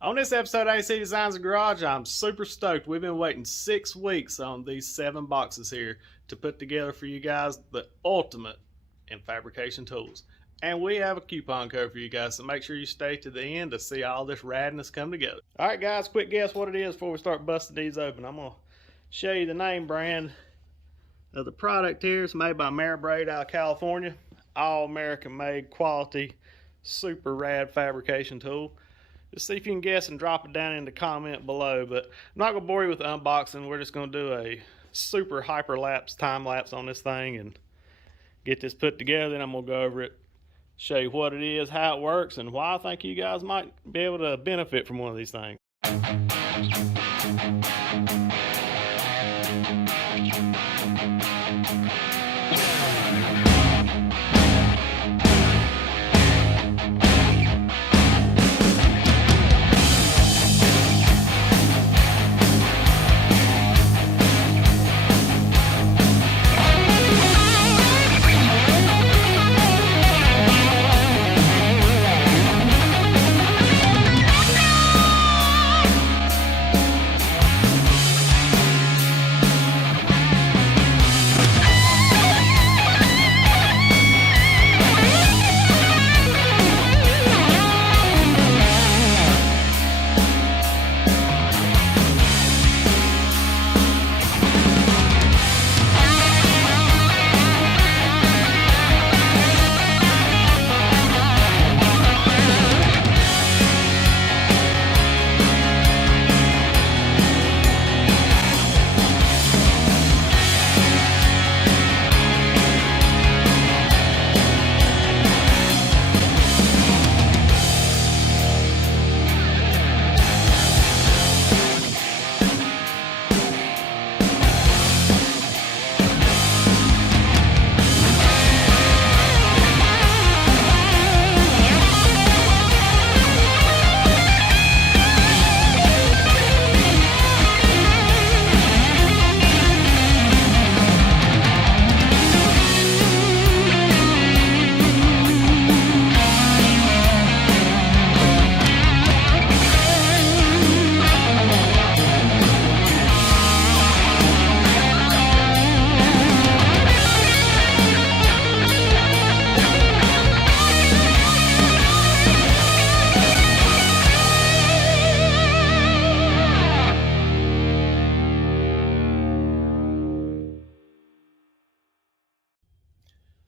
On this episode of AC Designs and Garage, I'm super stoked. We've been waiting 6 weeks on these 7 boxes here to put together for you guys the ultimate in fabrication tools. And we have a coupon code for you guys, so make sure you stay to the end to see all this radness come together. Alright guys, quick guess what it is before we start busting these open. I'm going to show you the name brand of the product here. It's made by AMERIBRADE out of California. All American made, quality, super rad fabrication tool. Just see if you can guess and drop it down in the comment below. But I'm not going to bore you with the unboxing. We're just going to do a super hyperlapse, time lapse on this thing and get this put together. Then I'm going to go over it, show you what it is, how it works, and why I think you guys might be able to benefit from one of these things.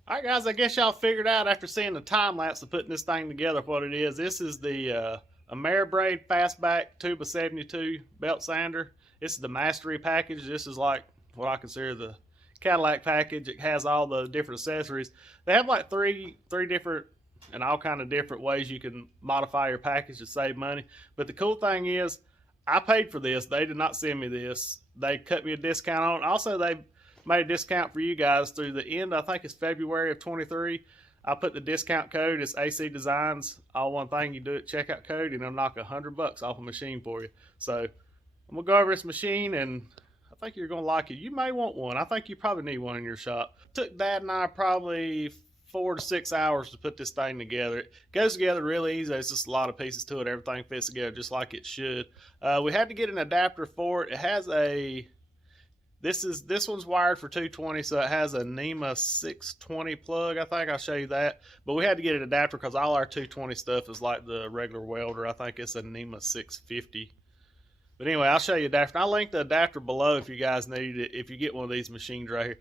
Alright guys, I guess y'all figured out after seeing the time lapse of putting this thing together what it is. This is the AMERIBRADE Fastback 2x72 belt sander. This is the Mastery package. This is like what I consider the Cadillac package. It has all the different accessories. They have like three different and all kind of different ways you can modify your package to save money. But the cool thing is I paid for this. They did not send me this. They cut me a discount on it. Also, they made a discount for you guys through the end, I think it's February of 23. I put the discount code, it's AC Designs, all one thing. You do it, checkout code, and they'll knock $100 off a machine for you. So I'm gonna go over this machine, and I think you're gonna like it. You may want one. I think you probably need one in your shop. Took Dad and I probably 4 to 6 hours to put this thing together. It goes together really easy. There's just a lot of pieces to it. Everything fits together just like it should. We had to get an adapter for it. It has a This one's wired for 220, so it has a NEMA 620 plug. I think I'll show you that. But we had to get an adapter because all our 220 stuff is like the regular welder. I think it's a NEMA 650. But anyway, I'll show you adapter. I'll link the adapter below if you guys need it, if you get one of these machines right here.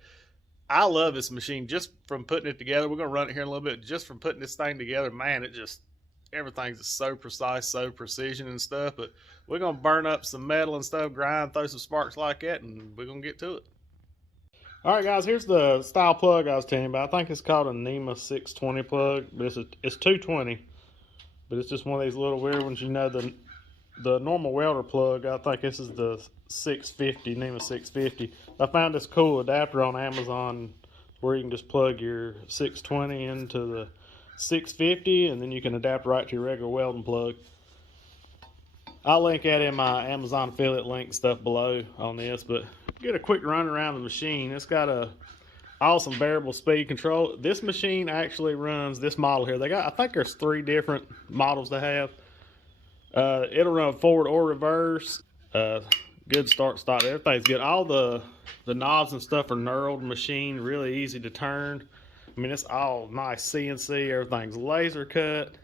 I love this machine just from putting it together. We're going to run it here in a little bit. Just from putting this thing together, man, it just, everything's just so precise, so precision and stuff. But we're going to burn up some metal and stuff, grind, throw some sparks like that, and we're going to get to it. All right, guys, here's the style plug I was telling you about. I think it's called a NEMA 620 plug, but it's 220. But it's just one of these little weird ones. You know, the normal welder plug, I think this is the 650, NEMA 650. I found this cool adapter on Amazon where you can just plug your 620 into the 650, and then you can adapt right to your regular welding plug. I'll link that in my Amazon affiliate link stuff below on this, but get a quick run around the machine. It's got a awesome variable speed control. This machine actually runs this model here. They got, I think there's 3 different models they have. It'll run forward or reverse. Good start stop. Everything's good. All the knobs and stuff are knurled machine, really easy to turn. I mean, it's all nice CNC. Everything's laser cut.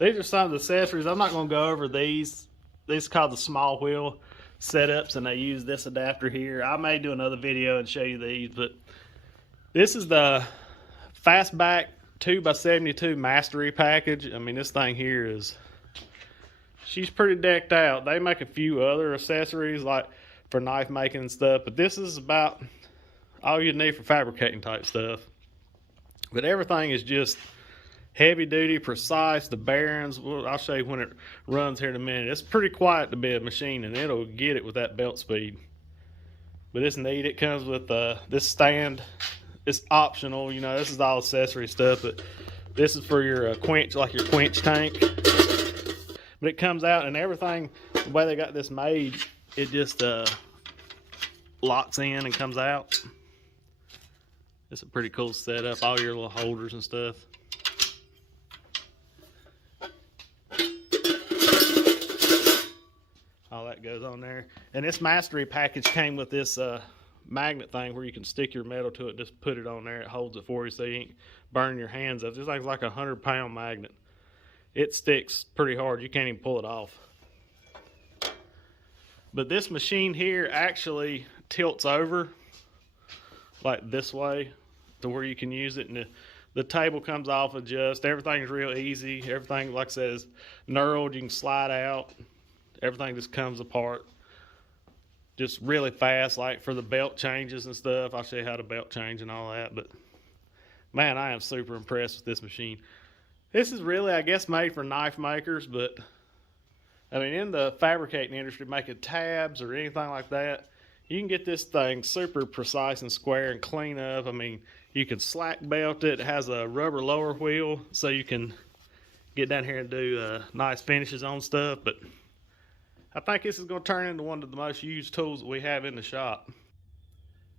These are some of the accessories. I'm not going to go over these. These are called the small wheel setups, and they use this adapter here. I may do another video and show you these, but this is the Fastback 2x72 Mastery package. I mean, this thing here is, she's pretty decked out. They make a few other accessories like for knife making and stuff, but this is about all you need for fabricating type stuff. But everything is just heavy duty, precise. The bearings, well, I'll show you when it runs here in a minute. It's pretty quiet to be a machine, and it'll get it with that belt speed. But it's neat. It comes with this stand. It's optional, you know. This is all accessory stuff, but this is for your quench, like your quench tank. But it comes out, and everything, the way they got this made, it just locks in and comes out. It's a pretty cool setup, all your little holders and stuff. All that goes on there. And this Mastery package came with this magnet thing where you can stick your metal to it, just put it on there, it holds it for you so you ain't burn your hands up. This thing's like a 100-pound magnet. It sticks pretty hard, you can't even pull it off. But this machine here actually tilts over like this way to where you can use it, and the table comes off, adjust. Everything's real easy. Everything, like I said, is knurled. You can slide out. Everything just comes apart just really fast, like for the belt changes and stuff. I'll show you how to belt change and all that. But man, I am super impressed with this machine. This is really, I guess, made for knife makers, but I mean, in the fabricating industry, making tabs or anything like that, you can get this thing super precise and square and clean up. I mean, you can slack belt it. It has a rubber lower wheel, so you can get down here and do nice finishes on stuff. But I think this is going to turn into one of the most used tools that we have in the shop.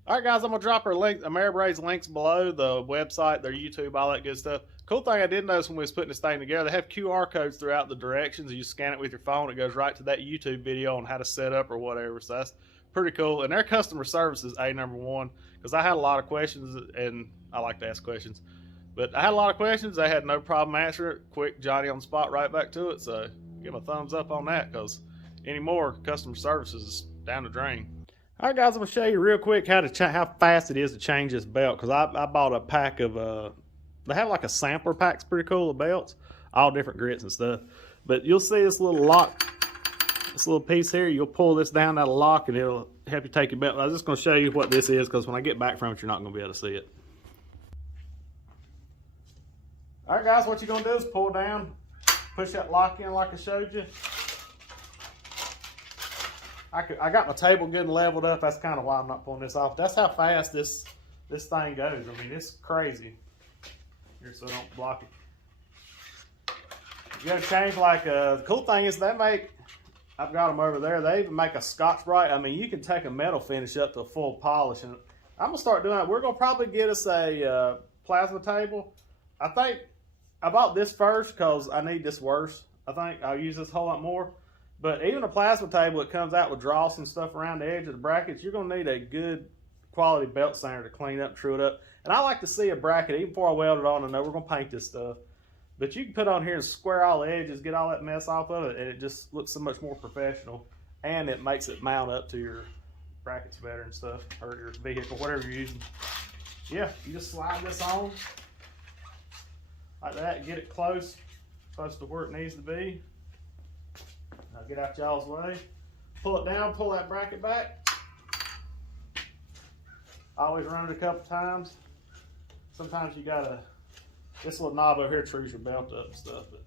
All right, guys, I'm going to drop our link, AMERIBRADE's links below, the website, their YouTube, all that good stuff. Cool thing I did notice when we was putting this thing together, they have QR codes throughout the directions. You scan it with your phone, it goes right to that YouTube video on how to set up or whatever. So that's pretty cool. And their customer service is #1, because I had a lot of questions, and I like to ask questions. But I had a lot of questions. They had no problem answering it. Quick, Johnny on the spot, right back to it. So give them a thumbs up on that, because anymore, customer service is down the drain. All right, guys, I'm going to show you real quick how fast it is to change this belt, because I bought a pack of, they have like a sampler pack. It's pretty cool of belts, all different grits and stuff. But you'll see this little lock, this little piece here. You'll pull this down, that'll lock, and it'll help you take your belt. I was just going to show you what this is, because when I get back from it, you're not going to be able to see it. All right, guys, what you're going to do is pull down, push that lock in like I showed you. I got my table good and leveled up. That's kind of why I'm not pulling this off. That's how fast this thing goes. I mean, it's crazy. Here, so I don't block it. You got to change, like, the cool thing is they make, I've got them over there, they even make a Scotch-Brite. I mean, you can take a metal finish up to a full polish. And I'm going to start doing that. We're going to probably get us a plasma table. I think I bought this first because I need this worse. I think I'll use this a whole lot more. But even a plasma table, it comes out with dross and stuff around the edge of the brackets. You're going to need a good quality belt sander to clean up, true it up. And I like to see a bracket, even before I weld it on. I know we're going to paint this stuff. But you can put on here and square all the edges, get all that mess off of it, and it just looks so much more professional. And it makes it mount up to your brackets better and stuff, or your vehicle, whatever you're using. Yeah, you just slide this on like that, get it close to where it needs to be. Now get out y'all's way. Pull it down, pull that bracket back. Always run it a couple times. Sometimes you gotta, this little knob over here trees your belt up and stuff, but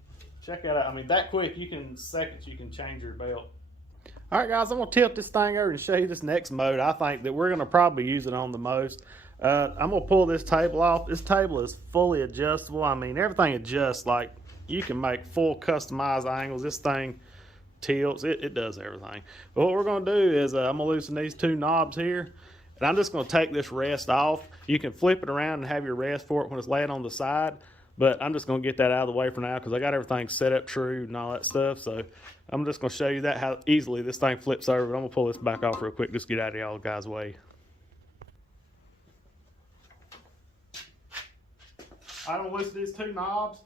check that out. I mean, that quick, you can change your belt. All right, guys, I'm gonna tilt this thing over and show you this next mode. I think that we're gonna probably use it on the most. I'm gonna pull this table off. This table is fully adjustable. I mean, everything adjusts. Like, you can make full customized angles. This thing tilts, it does everything. But what we're gonna do is I'm gonna loosen these two knobs here, and I'm just gonna take this rest off. You can flip it around and have your rest for it when it's laying on the side, But I'm just going to get that out of the way for now because I got everything set up true and all that stuff. So I'm just going to show you that how easily this thing flips over. But I'm going to pull this back off real quick just to get out of y'all guys' way. I don't loosen these two knobs.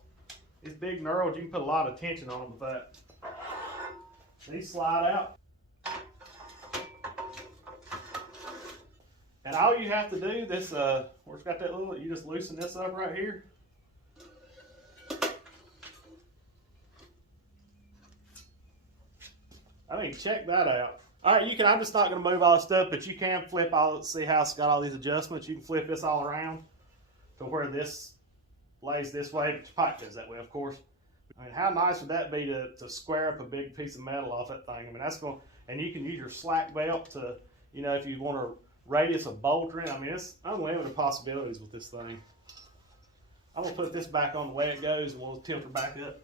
These big knurls, you can put a lot of tension on them with that. These slide out. And all you have to do, this, where it's got that little, you just loosen this up right here. I mean, check that out. All right, I'm just not going to move all this stuff, but you can flip all, see how it's got all these adjustments. You can flip this all around to where this lays this way, but your pipe does that way, of course. I mean, how nice would that be to square up a big piece of metal off that thing? I mean, that's going, and you can use your slack belt to, you know, if you want a radius of bolting. I mean, it's unlimited possibilities with this thing. I'm going to put this back on the way it goes, and we'll tilt her back up.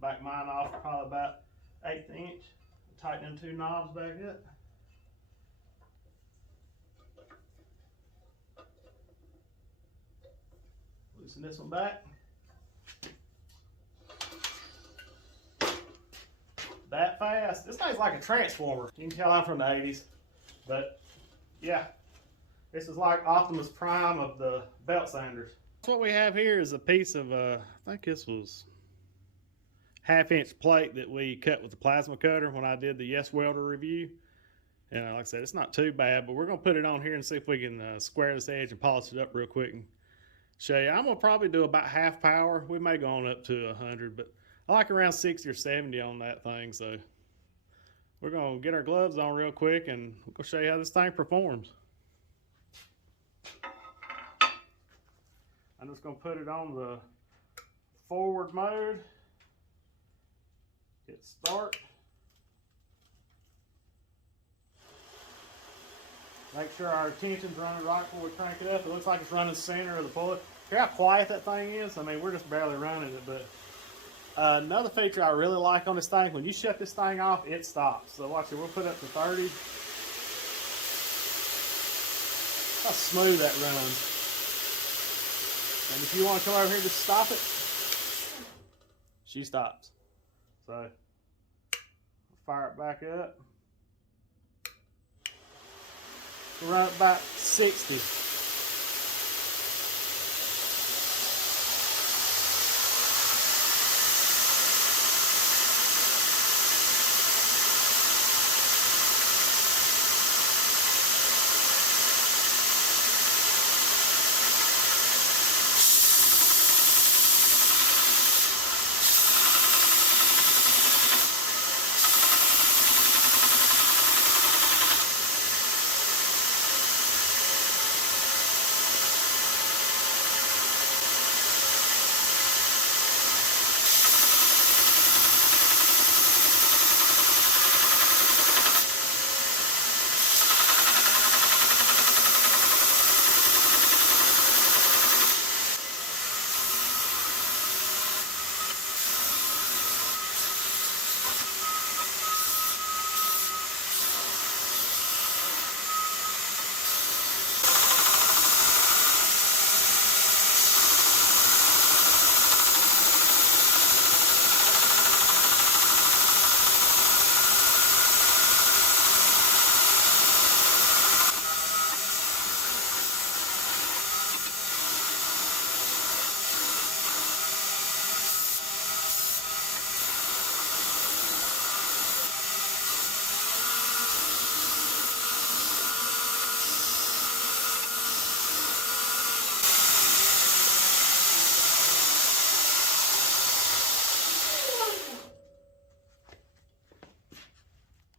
Back mine off probably about 1/8 inch. Tighten them two knobs back up. Loosen this one back. That fast. This thing's like a transformer. You can tell I'm from the 80s. But yeah, this is like Optimus Prime of the belt sanders. So what we have here is a piece of, I think this was 1/2 inch plate that we cut with the plasma cutter when I did the Yes Welder review. And like I said, it's not too bad, but we're going to put it on here and see if we can square this edge and polish it up real quick and show you. I'm going to probably do about half power. We may go on up to 100, but I like around 60 or 70 on that thing. So we're going to get our gloves on real quick and we're going to show you how this thing performs. I'm just going to put it on the forward mode. Hit start. Make sure our tension's running right before we crank it up. It looks like it's running center of the pulley. Hear how quiet that thing is? I mean, we're just barely running it, but another feature I really like on this thing, when you shut this thing off, it stops. So watch it, we'll put it up to 30. How smooth that runs. And if you want to come over here and just stop it, she stops. So fire it back up. We'll run it about 60.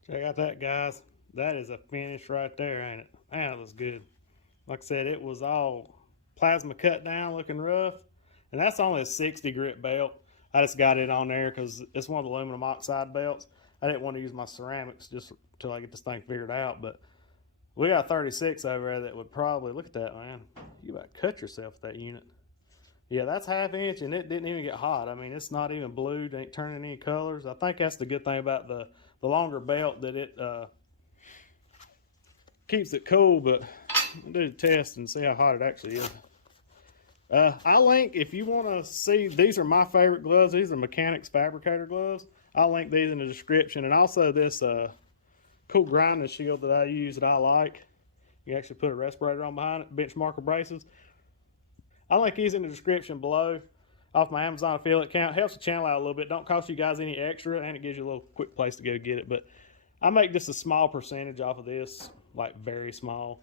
Check out that, guys. That is a finish right there, ain't it? Man, that looks good. Like I said, it was all plasma cut down, looking rough. And that's only a 60 grit belt. I just got it on there because it's one of the aluminum oxide belts. I didn't want to use my ceramics just until I get this thing figured out. But we got 36 over there that would probably, look at that, man. You about to cut yourself with that unit. Yeah, that's 1/2 inch, and it didn't even get hot. I mean, it's not even blued, ain't turning any colors. I think that's the good thing about the longer belt, that keeps it cool, but we'll do the test and see how hot it actually is. I'll link, if you want to see, these are my favorite gloves. These are Mechanics Fabricator gloves. I'll link these in the description. And also this cool grinding shield that I use that I like. You can actually put a respirator on behind it, benchmarker braces. I'll link these in the description below off my Amazon affiliate account. Helps the channel out a little bit. Don't cost you guys any extra, and it gives you a little quick place to go get it. But I make just a small percentage off of this, like very small,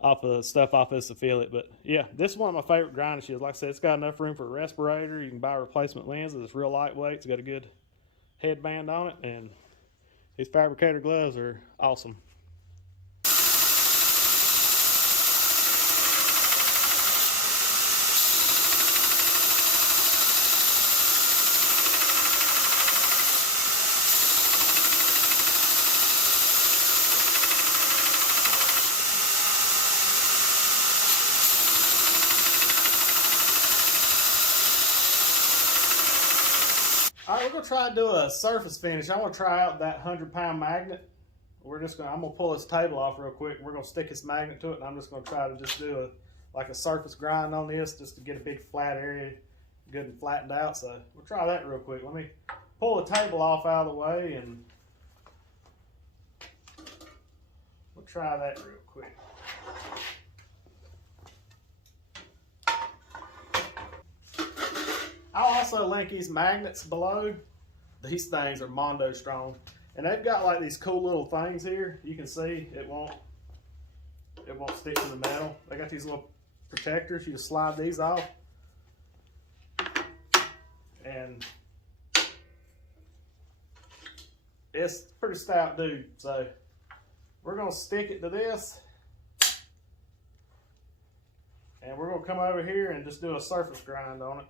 off of stuff off this affiliate. But yeah, this is one of my favorite grinding shields. Like I said, it's got enough room for a respirator. You can buy replacement lenses. It's real lightweight. It's got a good headband on it, and these fabricator gloves are awesome. All right, we're gonna try to do a surface finish. I'm gonna try out that 100-pound magnet. I'm gonna pull this table off real quick. We're gonna stick this magnet to it, and I'm just gonna try to just do like a surface grind on this, just to get a big flat area, good and flattened out. So we'll try that real quick. Let me pull the table off out of the way, and we'll try that real quick. I'll also link these magnets below. These things are Mondo strong, and they've got like these cool little things here. You can see it won't stick to the metal. They got these little protectors. You just slide these off, and it's pretty stout, dude. So we're gonna stick it to this, and we're gonna come over here and just do a surface grind on it.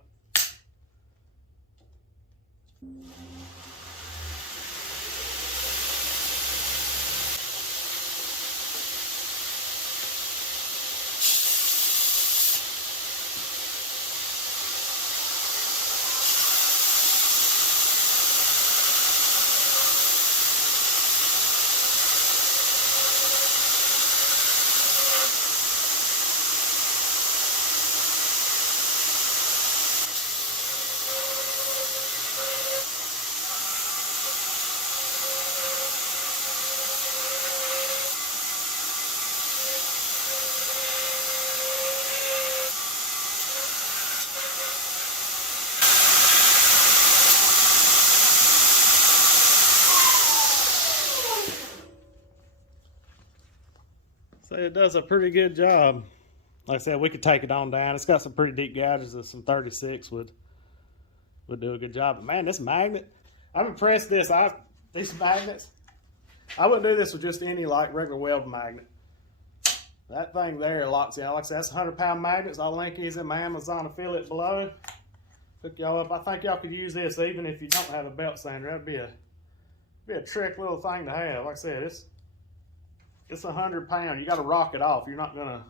So it does a pretty good job. Like I said, we could take it on down. It's got some pretty deep gouges that some 36 would do a good job. But man, this magnet, I'm impressed with this. These magnets, I wouldn't do this with just any like regular weld magnet. That thing there locks in. Like I said, that's 100-pound magnets. I'll link these in my Amazon affiliate below. Hook y'all up. I think y'all could use this even if you don't have a belt sander. That'd be a trick little thing to have. Like I said, it's 100 pounds. You got to rock it off. You're not gonna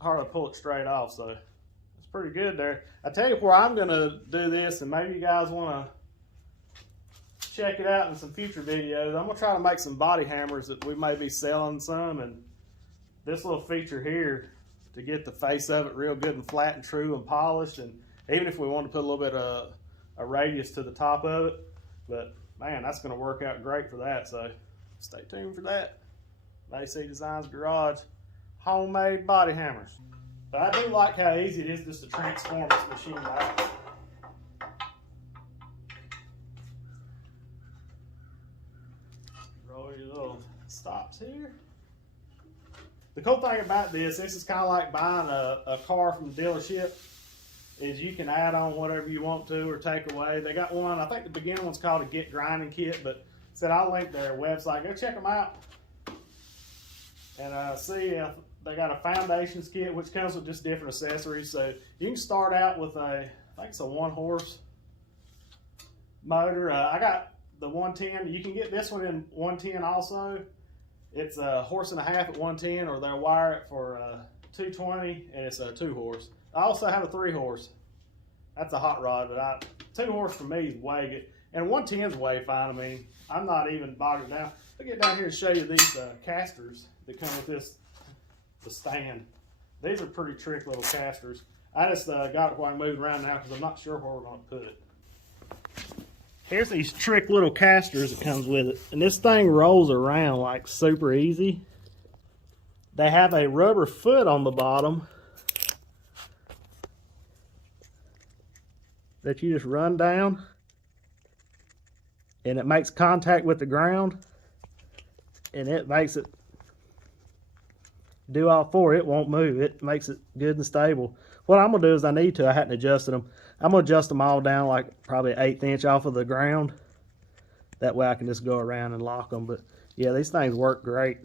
hardly pull it straight off. So it's pretty good there. I tell you where I'm gonna do this, and maybe you guys want to check it out in some future videos. I'm gonna try to make some body hammers that we may be selling some, and this little feature here to get the face of it real good and flat and true and polished. And even if we want to put a little bit of a radius to the top of it, but man, that's gonna work out great for that. So stay tuned for that. ACDESIGNS Garage homemade body hammers. But I do like how easy it is just to transform this machine out. Roll your little stops here. The cool thing about this is kind of like buying a car from the dealership, is you can add on whatever you want to or take away. They got one, I think the beginner one's called a Get Grinding Kit, but said I'll link their website. Go check them out. And see if they got a foundations kit, which comes with just different accessories. So you can start out with I think it's a 1-horse motor. I got the 110. You can get this one in 110 also. It's a 1.5 horses at 110, or they'll wire it for 220, and it's a 2-horse. I also have a 3-horse. That's a hot rod, but 2 horse for me is way good. And 110's way fine. I mean, I'm not even bogged down. I'll get down here and show you these casters that come with the stand. These are pretty trick little casters. I just got it while I moved around now because I'm not sure where we're going to put it. Here's these trick little casters that comes with it. And this thing rolls around like super easy. They have a rubber foot on the bottom that you just run down. And it makes contact with the ground. And it makes it do all four. It won't move. It makes it good and stable. What I'm going to do is I hadn't adjusted them. I'm going to adjust them all down like probably 1/8 inch off of the ground. That way I can just go around and lock them. But yeah, these things work great.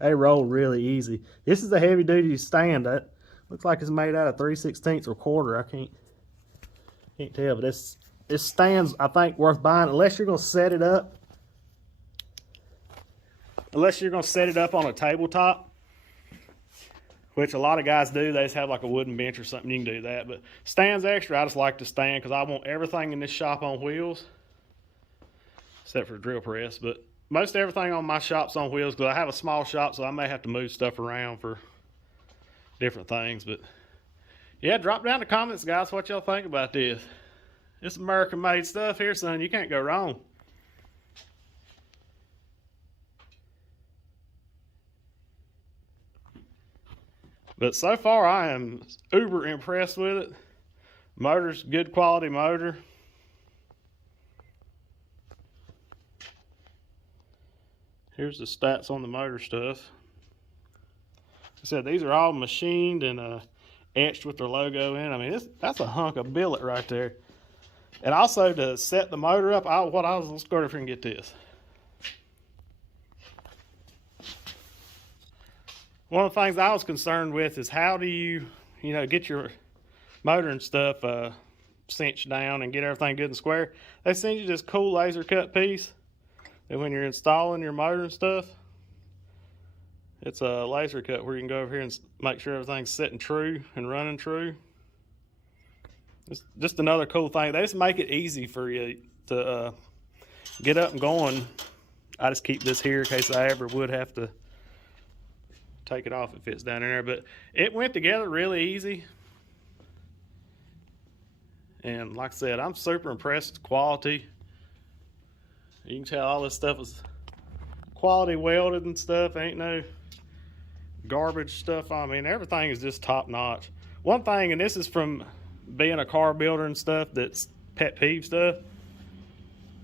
They roll really easy. This is a heavy duty stand. That looks like it's made out of 3/16 or quarter. I can't tell, but this stand's, I think, worth buying unless you're going to set it up. Unless you're going to set it up on a tabletop, which a lot of guys do. They just have like a wooden bench or something. You can do that. But stands extra, I just like to stand because I want everything in this shop on wheels, except for the drill press. But most everything on my shop's on wheels because I have a small shop, so I may have to move stuff around for different things. But yeah, drop down in the comments, guys, what y'all think about this. It's American-made stuff here, son. You can't go wrong. But so far, I am uber impressed with it. Motor's good quality motor. Here's the stats on the motor stuff. I said these are all machined and etched with their logo in. I mean, that's a hunk of billet right there. And also to set the motor up, let's go over here and get this. One of the things I was concerned with is how do you get your motor and stuff cinched down and get everything good and square. They send you this cool laser cut piece that when you're installing your motor and stuff, it's a laser cut where you can go over here and make sure everything's sitting true and running true. It's just another cool thing. They just make it easy for you to get up and going. I just keep this here in case I ever would have to take it off if it's down in there. But it went together really easy. And like I said, I'm super impressed with quality. You can tell all this stuff is quality welded and stuff. Ain't no garbage stuff. I mean, everything is just top notch. One thing, and this is from being a car builder and stuff, that's pet peeve stuff.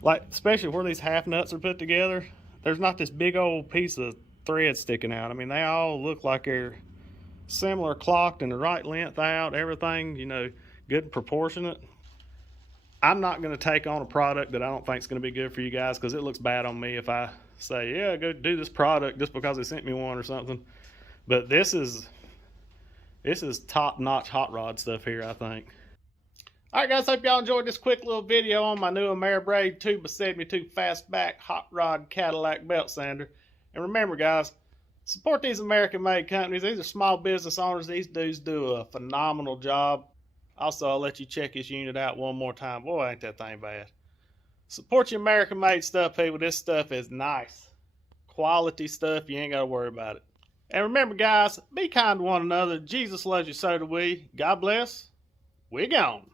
Like, especially where these half nuts are put together, there's not this big old piece of thread sticking out. I mean, they all look like they're similar, clocked and the right length out, everything, good and proportionate. I'm not going to take on a product that I don't think is going to be good for you guys because it looks bad on me if I say, yeah, go do this product just because they sent me one or something. But this is top-notch hot rod stuff here, I think. All right, guys, hope y'all enjoyed this quick little video on my new AMERIBRADE 2x72 fastback hot rod Cadillac belt sander. And remember, guys, support these American-made companies. These are small business owners. These dudes do a phenomenal job. Also, I'll let you check this unit out one more time. Boy, ain't that thing bad. Support your American-made stuff, people. This stuff is nice. Quality stuff. You ain't got to worry about it. And remember, guys, be kind to one another. Jesus loves you, so do we. God bless. We're gone.